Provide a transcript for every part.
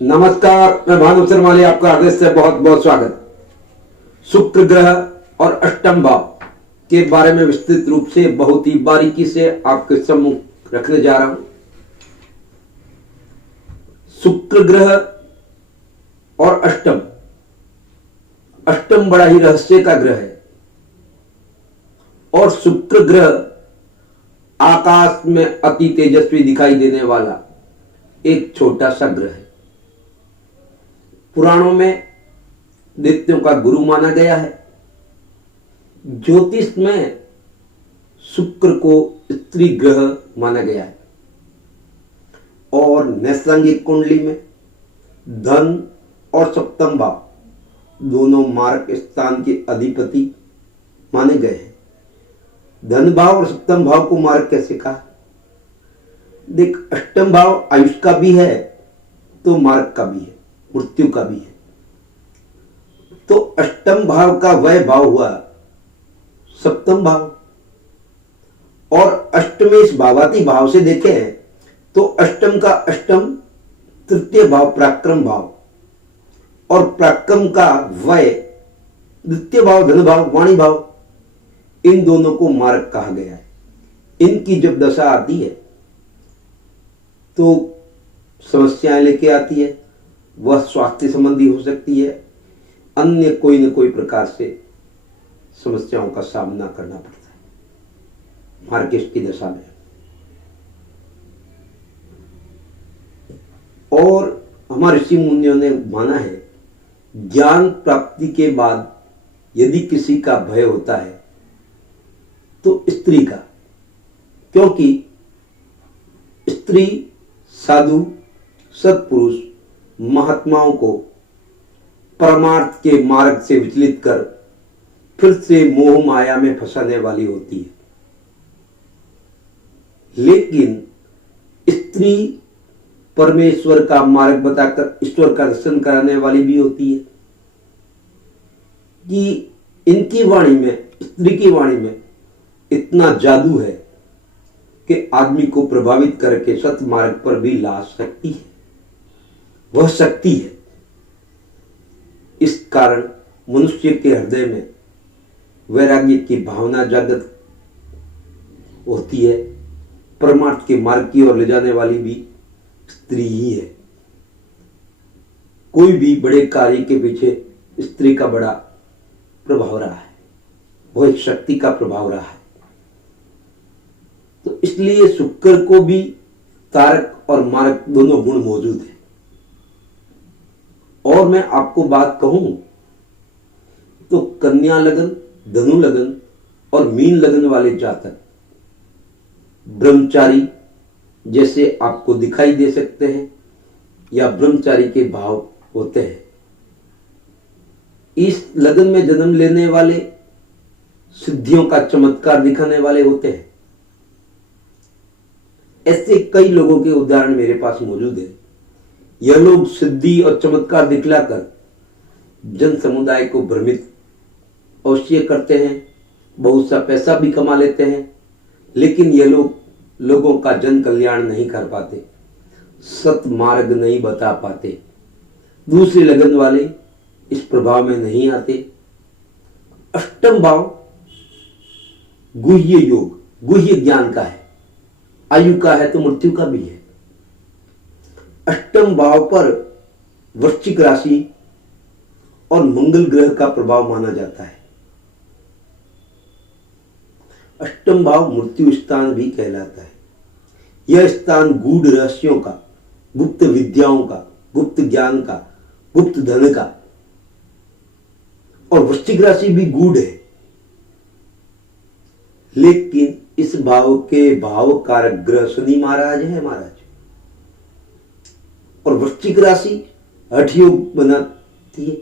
नमस्कार, मैं भानु शर्माली, आपका हृदय से बहुत बहुत स्वागत। शुक्र ग्रह और अष्टम भाव के बारे में विस्तृत रूप से बहुत ही बारीकी से आपके सम्मुख रखने जा रहा हूं। शुक्र ग्रह और अष्टम बड़ा ही रहस्य का ग्रह है और शुक्र ग्रह आकाश में अति तेजस्वी दिखाई देने वाला एक छोटा सा ग्रह है। पुराणों में दैत्यों का गुरु माना गया है। ज्योतिष में शुक्र को स्त्री ग्रह माना गया है और नैसर्गिक कुंडली में धन और सप्तम भाव दोनों मार्ग स्थान के अधिपति माने गए हैं। धन भाव और सप्तम भाव को मार्ग कैसे कहा? देख, अष्टम भाव आयुष का भी है तो मार्ग का भी है, मृत्यु का भी है। तो अष्टम भाव का वह भाव हुआ सप्तम भाव, और अष्टमेश भावाती भाव से देखें तो अष्टम का अष्टम तृतीय भाव पराक्रम भाव और पराक्रम का वह द्वितीय भाव धन भाव वाणी भाव, इन दोनों को मार्ग कहा गया है। इनकी जब दशा आती है तो समस्याएं लेके आती है। वह स्वास्थ्य संबंधी हो सकती है, अन्य कोई न कोई प्रकार से समस्याओं का सामना करना पड़ता है मार्केश की दशा में। और हमारे ऋषि मुनियों ने माना है ज्ञान प्राप्ति के बाद यदि किसी का भय होता है तो स्त्री का, क्योंकि स्त्री साधु सत्पुरुष महात्माओं को परमार्थ के मार्ग से विचलित कर फिर से मोह माया में फंसाने वाली होती है। लेकिन स्त्री परमेश्वर का मार्ग बताकर ईश्वर का दर्शन कराने वाली भी होती है। कि इनकी वाणी में, स्त्री की वाणी में इतना जादू है कि आदमी को प्रभावित करके सत मार्ग पर भी ला सकती है। वह शक्ति है। इस कारण मनुष्य के हृदय में वैराग्य की भावना जागृत होती है। परमार्थ के मार्ग की ओर ले जाने वाली भी स्त्री ही है। कोई भी बड़े कार्य के पीछे स्त्री का बड़ा प्रभाव रहा है, वो एक शक्ति का प्रभाव रहा है। तो इसलिए शुक्र को भी तारक और मारक दोनों गुण मौजूद है। और मैं आपको बात कहूं तो कन्या लगन, धनु लगन और मीन लगन वाले जातक ब्रह्मचारी जैसे आपको दिखाई दे सकते हैं या ब्रह्मचारी के भाव होते हैं। इस लगन में जन्म लेने वाले सिद्धियों का चमत्कार दिखाने वाले होते हैं। ऐसे कई लोगों के उदाहरण मेरे पास मौजूद है। यह लोग सिद्धि और चमत्कार दिखलाकर जन समुदाय को भ्रमित अवश्य करते हैं, बहुत सा पैसा भी कमा लेते हैं, लेकिन यह लोग लोगों का जन कल्याण नहीं कर पाते, सत मार्ग नहीं बता पाते। दूसरी लगन वाले इस प्रभाव में नहीं आते। अष्टम भाव गुह्य योग, गुह्य ज्ञान का है, आयु का है तो मृत्यु का भी है। अष्टम भाव पर वृश्चिक राशि और मंगल ग्रह का प्रभाव माना जाता है। अष्टम भाव मृत्यु स्थान भी कहलाता है। यह स्थान गूढ़ रहस्यों का, गुप्त विद्याओं का, गुप्त ज्ञान का, गुप्त धन का, और वृश्चिक राशि भी गूढ़ है। लेकिन इस भाव के भाव कारक ग्रह शनि महाराज है महाराज, और वृश्चिक राशि हठ योग बनाती है।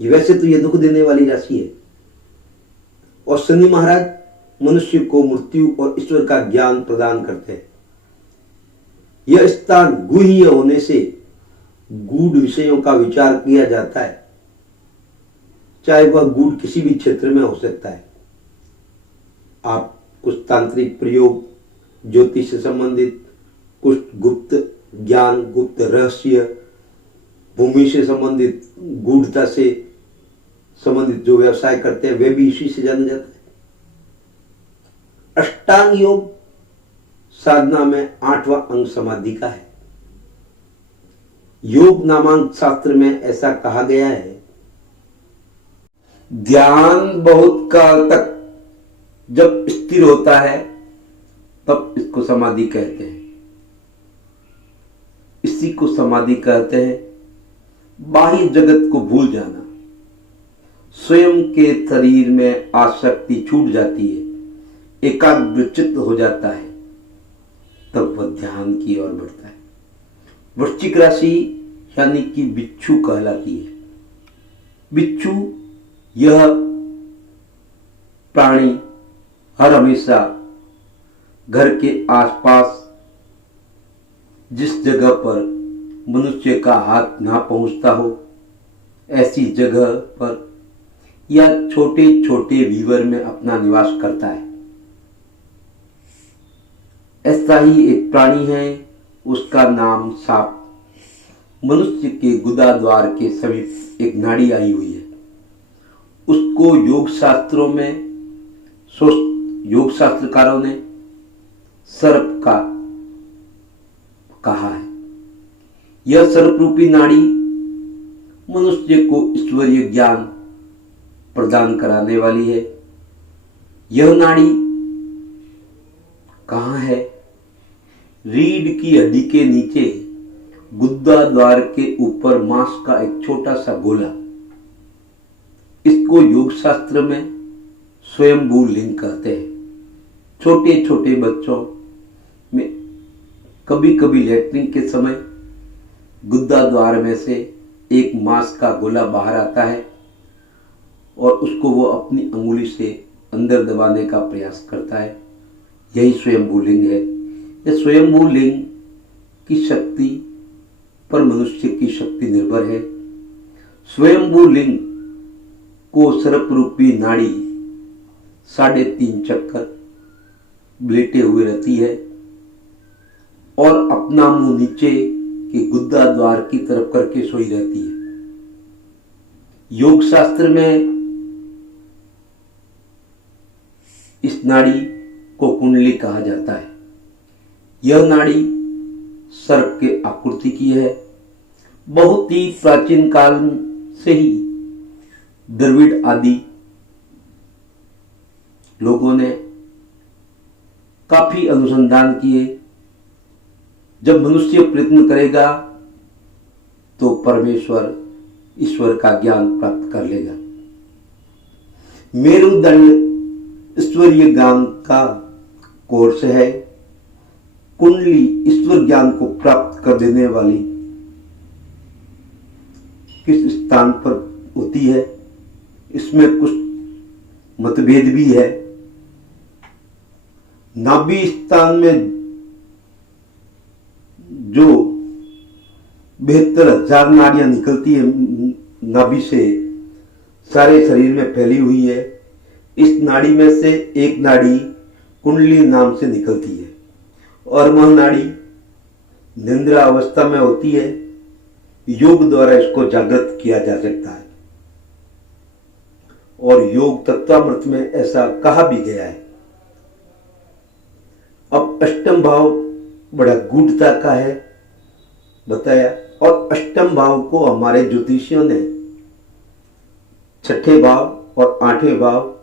वैसे तो यह दुख देने वाली राशि है, और शनि महाराज मनुष्य को मृत्यु और ईश्वर का ज्ञान प्रदान करते हैं। यह स्थान गुह्य होने से गूढ़ विषयों का विचार किया जाता है, चाहे वह गूढ़ किसी भी क्षेत्र में हो सकता है। आप कुछ तांत्रिक प्रयोग, ज्योतिष से संबंधित कुछ गुप्त ज्ञान, गुप्त रहस्य, भूमि से संबंधित, गूढ़ता से संबंधित जो व्यवसाय करते हैं वे भी इसी से जाना जाता है। अष्टांग योग साधना में 8वां अंग समाधि का है। योग नामांक शास्त्र में ऐसा कहा गया है, ध्यान बहुत काल तक जब स्थिर होता है तब इसको समाधि कहते हैं। इसी को समाधि कहते हैं बाह्य जगत को भूल जाना, स्वयं के शरीर में आसक्ति छूट जाती है, एकाग्रचित्त हो जाता है, तब वह ध्यान की ओर बढ़ता है। वृश्चिक राशि यानी कि बिच्छू कहलाती है। बिच्छू यह प्राणी हर हमेशा घर के आसपास जिस जगह पर मनुष्य का हाथ ना पहुंचता हो ऐसी जगह पर या छोटे छोटे वीवर में अपना निवास करता है। ऐसा ही एक प्राणी है, उसका नाम सांप। मनुष्य के गुदा द्वार के समीप एक नाड़ी आई हुई है। उसको योग शास्त्रों में योग शास्त्रकारों ने सर्प का कहा है। यह सर्प रूपी नाड़ी मनुष्य को ईश्वरीय ज्ञान प्रदान कराने वाली है। यह नाड़ी कहाँ है? रीढ़ की हड्डी के नीचे गुदा द्वार के ऊपर मांस का एक छोटा सा गोला। इसको योग शास्त्र में स्वयंभू लिंग कहते हैं। छोटे छोटे बच्चों में कभी कभी लैट्रिन के समय गुदा द्वार में से एक मांस का गोला बाहर आता है और उसको वो अपनी अंगुली से अंदर दबाने का प्रयास करता है। यही स्वयंभू लिंग है। यह स्वयंभू लिंग की शक्ति पर मनुष्य की शक्ति निर्भर है। स्वयंभू लिंग को सर्प रूपी नाड़ी 3.5 चक्कर लेटे हुए रहती है और अपना मुंह नीचे के गुदा द्वार की तरफ करके सोई रहती है। योग शास्त्र में इस नाड़ी को कुंडली कहा जाता है। यह नाड़ी सर्प के आकृति की है। बहुत ही प्राचीन काल से ही द्रविड़ आदि लोगों ने काफी अनुसंधान किए। जब मनुष्य प्रयत्न करेगा तो परमेश्वर ईश्वर का ज्ञान प्राप्त कर लेगा। मेरुदंड ईश्वरीय ज्ञान का कोर्स है। कुंडली ईश्वर ज्ञान को प्राप्त कर देने वाली किस स्थान पर होती है, इसमें कुछ मतभेद भी है। नाभि स्थान में जो 72,000 नाड़ियां निकलती है नाभि से, सारे शरीर में फैली हुई है। इस नाड़ी में से एक नाड़ी कुंडली नाम से निकलती है और वह नाड़ी निद्रा अवस्था में होती है। योग द्वारा इसको जागृत किया जा सकता है और योग तत्वामृत में ऐसा कहा भी गया है। अब अष्टम भाव बड़ा गूढ़ता का है बताया, और अष्टम भाव को हमारे ज्योतिषियों ने 6ठे भाव और 8वें भाव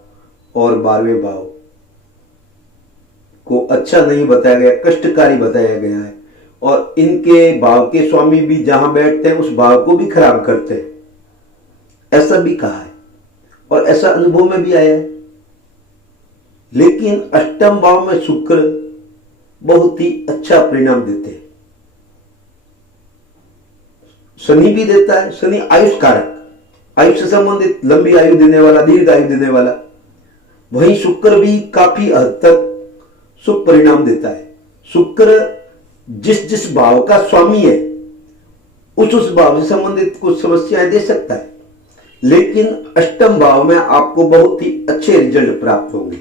और 12वें भाव को अच्छा नहीं बताया गया, कष्टकारी बताया गया है। और इनके भाव के स्वामी भी जहां बैठते हैं उस भाव को भी खराब करते हैं, ऐसा भी कहा है और ऐसा अनुभव में भी आया है। लेकिन अष्टम भाव में शुक्र बहुत ही अच्छा परिणाम देते हैं। शनि भी देता है। शनि आयुष कारक, आयुष से संबंधित लंबी आयु देने वाला, दीर्घ आयु देने वाला। वहीं शुक्र भी काफी हद तक शुभ परिणाम देता है। शुक्र जिस जिस भाव का स्वामी है उस भाव से संबंधित कुछ समस्याएं दे सकता है, लेकिन अष्टम भाव में आपको बहुत ही अच्छे रिजल्ट प्राप्त होंगे।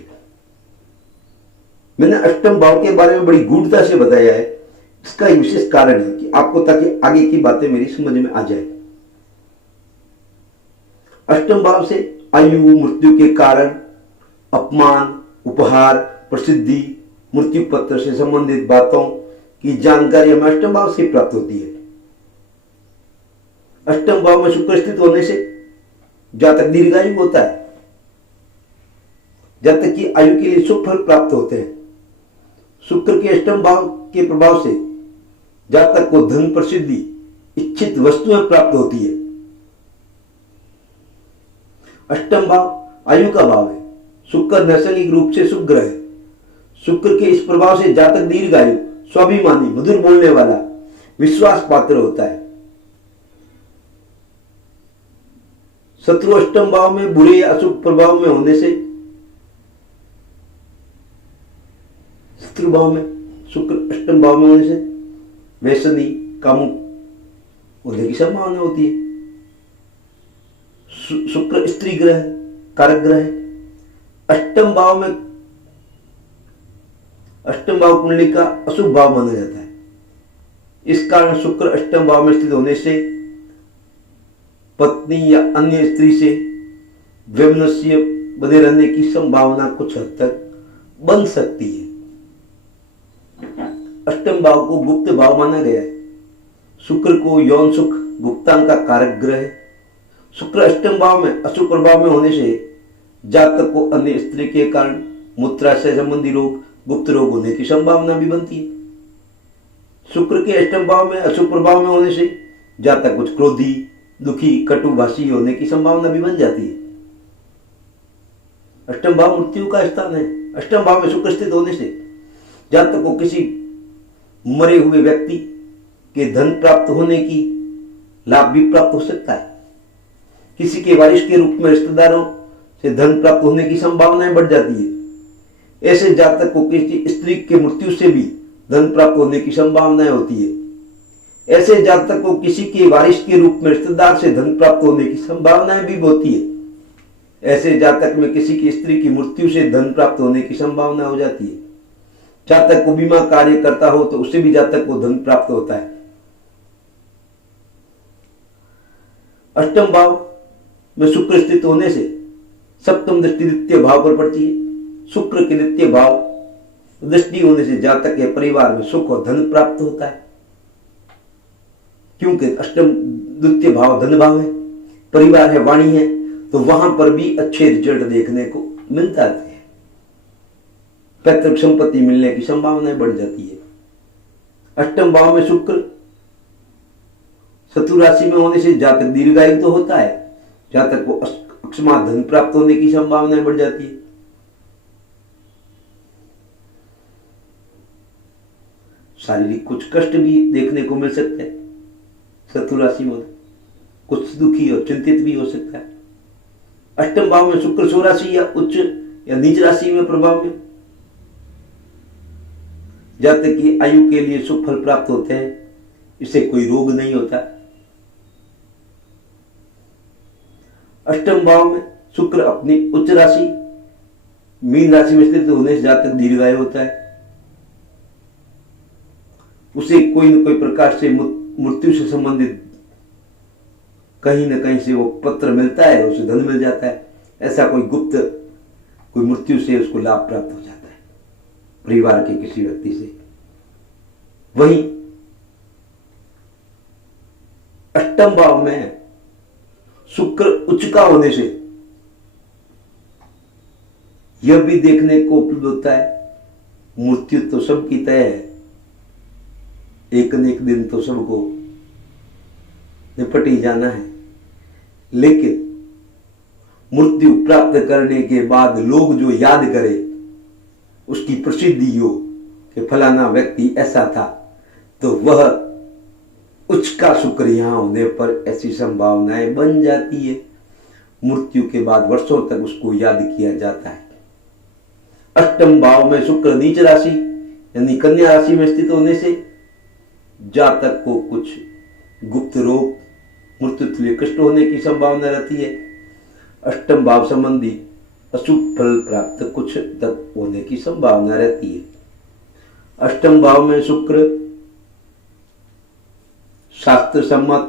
मैंने अष्टम भाव के बारे में बड़ी गूढ़ता से बताया है इसका एक विशेष कारण है कि आपको, ताकि आगे की बातें मेरी समझ में आ जाए। अष्टम भाव से आयु, मृत्यु के कारण, अपमान, उपहार, प्रसिद्धि, मृत्यु पत्र से संबंधित बातों की जानकारी हमें अष्टम भाव से प्राप्त होती है। अष्टम भाव में शुक्र स्थित होने से जातक दीर्घायु होता है, जातक की आयु के लिए शुभ फल प्राप्त होते हैं। शुक्र के अष्टम भाव के प्रभाव से जातक को धन, प्रसिद्धि, इच्छित वस्तुएं प्राप्त होती है। अष्टम भाव आयु का भाव है। शुक्र नैसर्गिक रूप से शुभ ग्रह है। शुक्र के इस प्रभाव से जातक दीर्घायु, स्वाभिमानी, मधुर बोलने वाला, विश्वास पात्र होता है। शत्रु अष्टम भाव में बुरे या अशुभ प्रभाव में होने से, शत्रु भाव में शुक्र अष्टम भाव में होने से व्यसनी, कामुक होने की संभावना होती है। शुक्र स्त्री ग्रह, कारक ग्रह है। अष्टम भाव में, अष्टम भाव कुंडली का अशुभ भाव माना जाता है। इस कारण शुक्र अष्टम भाव में स्थित होने से पत्नी या अन्य स्त्री से वैमनस्य बने रहने की संभावना कुछ हद तक बन सकती है। अष्टम भाव को गुप्त भाव माना गया है। शुक्र को यौन सुख, गुप्तांग का कारक ग्रह है। शुक्र अष्टम भाव में अशुभ प्रभाव में होने से जातक को अन्य स्त्री के कारण मूत्राशय संबंधी रोग, गुप्त रोग होने की संभावना भी बनती है। शुक्र के अष्टम भाव में अशुभ प्रभाव में होने से जातक कुछ क्रोधी, दुखी, कटुभाषी होने की संभावना भी बन जाती है। अष्टम भाव मृत्यु का स्थान है। अष्टम भाव में शुक्र स्थित होने से जातक को किसी मरे हुए व्यक्ति के धन प्राप्त होने की लाभ भी प्राप्त हो सकता है। किसी के वारिस के रूप में रिश्तेदारों से धन प्राप्त होने की संभावनाएं बढ़ जाती है। ऐसे जातक को किसी स्त्री के मृत्यु से भी धन प्राप्त होने की संभावनाएं होती है। ऐसे जातक को किसी के वारिस के रूप में रिश्तेदार से धन प्राप्त होने की संभावनाएं भी होती है। ऐसे जातक में किसी की स्त्री की मृत्यु से धन प्राप्त होने की संभावना हो जाती है। जातक को बीमा कार्य करता हो तो उससे भी जातक को धन प्राप्त होता है। अष्टम भाव में शुक्र स्थित होने से सप्तम दृष्टि द्वितीय भाव पर पड़ती है। शुक्र के द्वितीय भाव दृष्टि होने से जातक के परिवार में सुख और धन प्राप्त होता है, क्योंकि अष्टम द्वितीय भाव धन भाव है, परिवार है, वाणी है, तो वहां पर भी अच्छे रिजल्ट देखने को मिलता है। पैतृक संपत्ति मिलने की संभावनाएं बढ़ जाती है। अष्टम भाव में शुक्र शत्रु राशि में होने से जातक दीर्घायु तो होता है, जातक को अकस्मात धन प्राप्त होने की संभावनाएं बढ़ जाती है। शारीरिक कुछ कष्ट भी देखने को मिल सकते हैं। शत्रु राशि में कुछ दुखी और चिंतित भी हो सकता है। अष्टम भाव में शुक्र स्वराशि या उच्च या नीच राशि में प्रभाव में जातक की आयु के लिए सुख फल प्राप्त होते हैं। इससे कोई रोग नहीं होता। अष्टम भाव में शुक्र अपनी उच्च राशि मीन राशि में स्थित होने से जातक दीर्घायु होता है। उसे कोई न कोई प्रकार से मृत्यु से संबंधित कहीं न कहीं से वो पत्र मिलता है, उसे धन मिल जाता है। ऐसा कोई गुप्त कोई मृत्यु से उसको लाभ प्राप्त हो जाता है परिवार के किसी व्यक्ति से। वहीं अष्टम भाव में शुक्र उच्च का होने से यह भी देखने को उपलब्ध होता है, मृत्यु तो सबकी तय है, एक न एक दिन तो सबको निपट ही जाना है। लेकिन मृत्यु प्राप्त करने के बाद लोग जो याद करे, उसकी प्रसिद्धि हो कि फलाना व्यक्ति ऐसा था, तो वह उच्च का शुक्र यहां होने पर ऐसी संभावनाएं बन जाती है। मृत्यु के बाद वर्षों तक उसको याद किया जाता है। अष्टम भाव में शुक्र नीच राशि यानी कन्या राशि में स्थित होने से जातक को कुछ गुप्त रोग, मृत्युतुल्य कष्ट होने की संभावना रहती है। अष्टम भाव संबंधी अशुभ फल प्राप्त कुछ तक होने की संभावना रहती है। अष्टम भाव में शुक्र शास्त्र सम्मत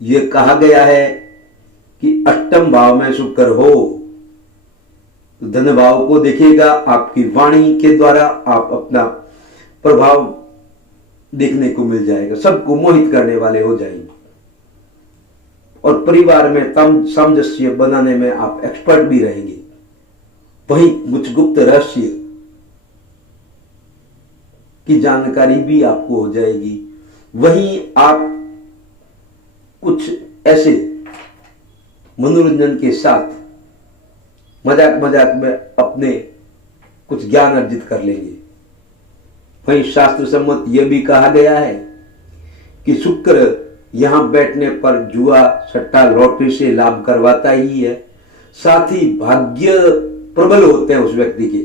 ये कहा गया है कि अष्टम भाव में शुक्र हो तो धन भाव को देखिएगा, आपकी वाणी के द्वारा आप अपना प्रभाव देखने को मिल जाएगा, सबको मोहित करने वाले हो जाएंगे और परिवार में सामंजस्य बनाने में आप एक्सपर्ट भी रहेंगे। वहीं कुछ गुप्त रहस्य की जानकारी भी आपको हो जाएगी। वहीं आप कुछ ऐसे मनोरंजन के साथ मजाक मजाक में अपने कुछ ज्ञान अर्जित कर लेंगे। वहीं शास्त्र सम्मत यह भी कहा गया है कि शुक्र यहां बैठने पर जुआ सट्टा लॉटरी से लाभ करवाता ही है, साथ ही भाग्य प्रबल होते हैं उस व्यक्ति के,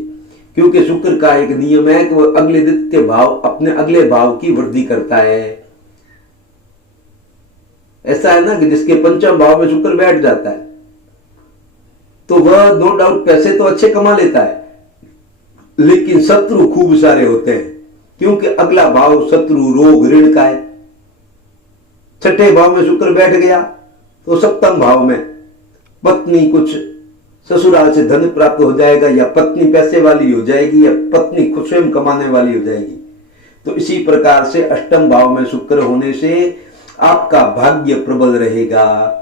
क्योंकि शुक्र का एक नियम है कि वह अगले द्वितीय भाव अपने अगले भाव की वृद्धि करता है। ऐसा है ना कि जिसके पंचम भाव में शुक्र बैठ जाता है तो वह नो डाउट पैसे तो अच्छे कमा लेता है, लेकिन शत्रु खूब सारे होते हैं, क्योंकि अगला भाव शत्रु रोग ऋण का है। छठे भाव में शुक्र बैठ गया तो सप्तम भाव में पत्नी कुछ ससुराल से धन प्राप्त हो जाएगा, या पत्नी पैसे वाली हो जाएगी, या पत्नी खुद स्वयं कमाने वाली हो जाएगी। तो इसी प्रकार से अष्टम भाव में शुक्र होने से आपका भाग्य प्रबल रहेगा।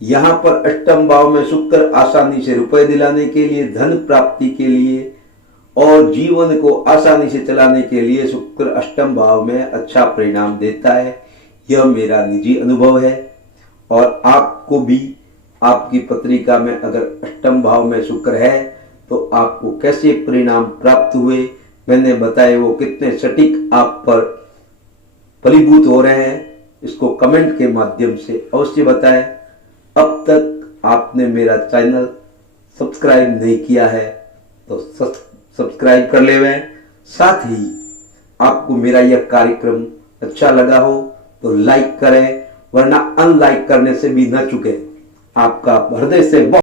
यहां पर अष्टम भाव में शुक्र आसानी से रुपए दिलाने के लिए, धन प्राप्ति के लिए और जीवन को आसानी से चलाने के लिए शुक्र अष्टम भाव में अच्छा परिणाम देता है। यह मेरा निजी अनुभव है और आपको भी आपकी पत्रिका में अगर अष्टम भाव में शुक्र है तो आपको कैसे परिणाम प्राप्त हुए, मैंने बताए वो कितने सटीक आप पर फलीभूत हो रहे हैं, इसको कमेंट के माध्यम से अवश्य बताएं। अब तक आपने मेरा चैनल सब्सक्राइब नहीं किया है तो सब्सक्राइब कर लें। साथ ही आपको मेरा यह कार्यक्रम अच्छा लगा हो तो लाइक करें, वरना अनलाइक करने से भी न चूकें। आपका हृदय से